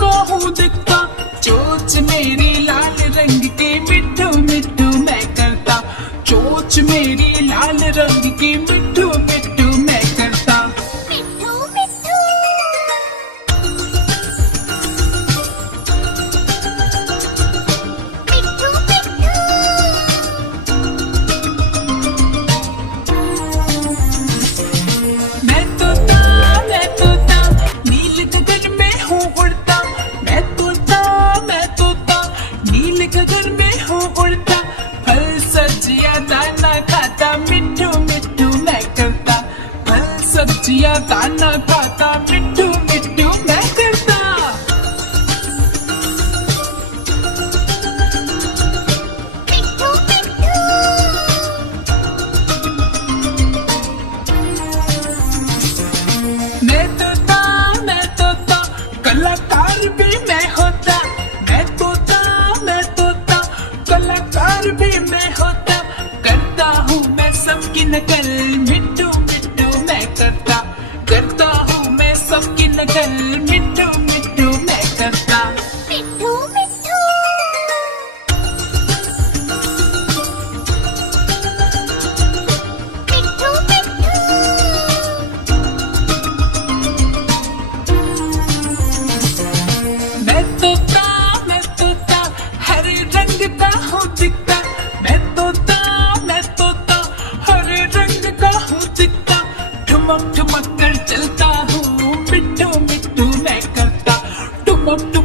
को हूँ दिखता, चोच मेरी लाल रंग की मिट्ठू मिट्ठू मैं करता, चोच मेरी लाल रंग की मिट्ठू मिट्ठू मैं करता। मिट्ठू मिट्ठू मिट्ठू मिट्ठू मैं तोता नील गगन में हूँ उड़ता, मैं तोता नील गगन में हूँ उड़ता, फल सब्जियाँ दाना खाता मिट्ठू मिट्ठू मैं करता, फल सब्जियाँ दाना खाता मिट्ठू मिट्ठू मैं करता। मिट्ठू मिट्ठू मैं तोता कलाकार भी मैं होता, मैं तोता कलाकार भी मैं होता, करता हूँ मैं सबकी नकल मिट्ठू मिट्ठू मैं करता हूँ मैं सबकी नकल मिट्ठू मिट्ठू मैं करता। मिट्ठू मिट्ठू मिट्ठू मिट्ठू मैं तोता हर रंग का हूँ दिखता, मैं तोता हर रंग का हूँ दिखता, ठुमक ठुमक कर चलता हूँ मिट्ठू मिट्ठू मैं करता, ठुमक ठुमक